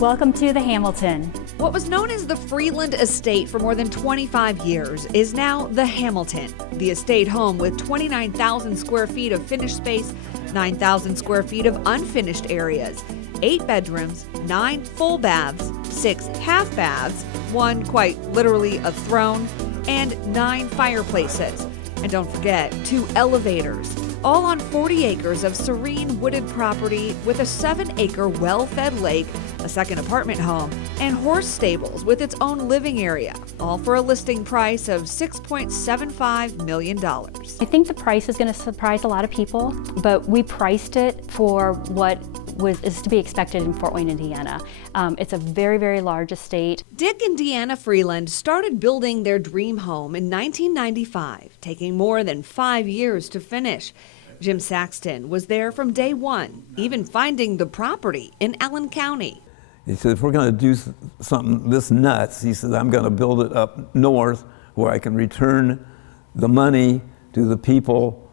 Welcome to the Hamilton. What was known as the Freeland estate for more than 25 years is now the Hamilton. The estate home with 29,000 square feet of finished space, 9,000 square feet of unfinished areas, 8 bedrooms, 9 full baths, 6 half baths, 1 quite literally a throne, and 9 fireplaces. And don't forget 2 elevators, all on 40 acres of serene wooded property with a 7-acre well-fed lake, a second apartment home, and horse stables with its own living area, all for a listing price of $6.75 million. I think the price is going to surprise a lot of people, but we priced it for what is to be expected in Fort Wayne, Indiana. It's a very, very large estate. Dick and Deanna Freeland started building their dream home in 1995, taking more than 5 years to finish. Jim Saxton was there from day one, even finding the property in Allen County. He said, if we're going to do something this nuts, he said, I'm going to build it up north where I can return the money to the people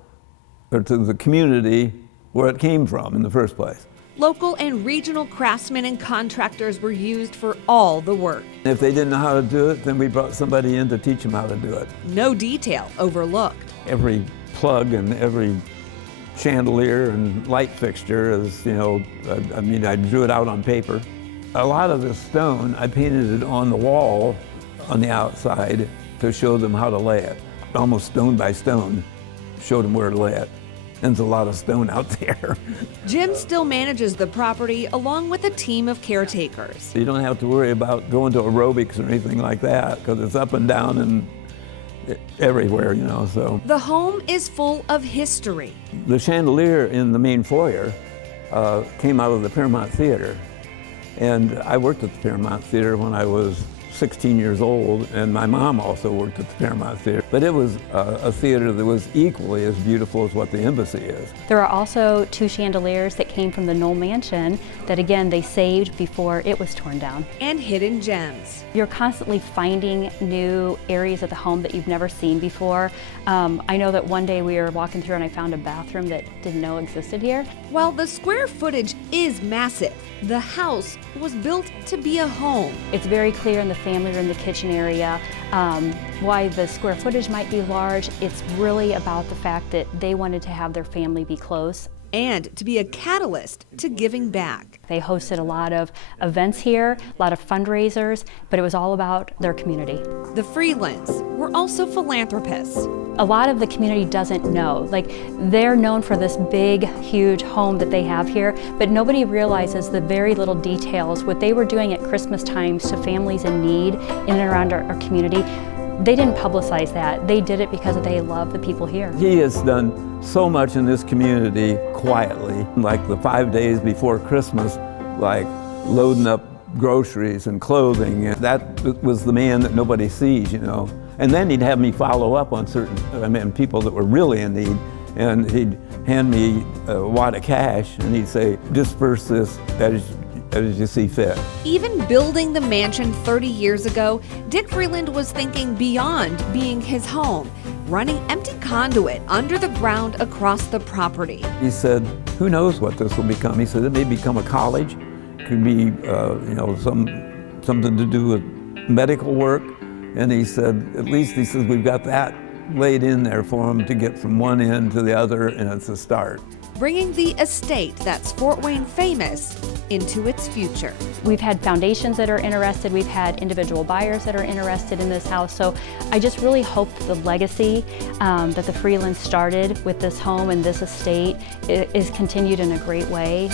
or to the community where it came from in the first place. Local and regional craftsmen and contractors were used for all the work. If they didn't know how to do it, then we brought somebody in to teach them how to do it. No detail overlooked. Every plug and every chandelier and light fixture is, I drew it out on paper. A lot of the stone, I painted it on the wall on the outside to show them how to lay it. Almost stone by stone, showed them where to lay it. And there's a lot of stone out there. Jim still manages the property along with a team of caretakers. You don't have to worry about going to aerobics or anything like that because it's up and down and everywhere, so. The home is full of history. The chandelier in the main foyer came out of the Paramount Theater. And I worked at the Paramount Theater when I was 16 years old, and my mom also worked at the Paramount Theater. But it was a theater that was equally as beautiful as what the Embassy is. There are also 2 chandeliers that came from the Knoll Mansion that, again, they saved before it was torn down. And hidden gems. You're constantly finding new areas of the home that you've never seen before. I know that one day we were walking through and I found a bathroom that didn't know existed here. While the square footage is massive, the house was built to be a home. It's very clear in the family room, the kitchen area, why the square footage might be large. It's really about the fact that they wanted to have their family be close. And to be a catalyst to giving back. They hosted a lot of events here, a lot of fundraisers, but it was all about their community. The Freelands were also philanthropists. A lot of the community doesn't know. They're known for this big, huge home that they have here, but nobody realizes the very little details, what they were doing at Christmas times to families in need in and around our community. They didn't publicize that. They did it because they love the people here. He has done so much in this community quietly, like the 5 days before Christmas, like loading up groceries and clothing. And that was the man that nobody sees, And then he'd have me follow up on people that were really in need. And he'd hand me a wad of cash and he'd say, disperse this as you see fit. Even building the mansion 30 years ago, Dick Freeland was thinking beyond being his home, running empty conduit under the ground across the property. He said, who knows what this will become? He said, it may become a college. It could be, something to do with medical work. And he said, at least, we've got that laid in there for him to get from one end to the other, and it's a start. Bringing the estate that's Fort Wayne famous into its future. We've had foundations that are interested, we've had individual buyers that are interested in this house, so I just really hope the legacy that the Freeland started with this home and this estate is continued in a great way.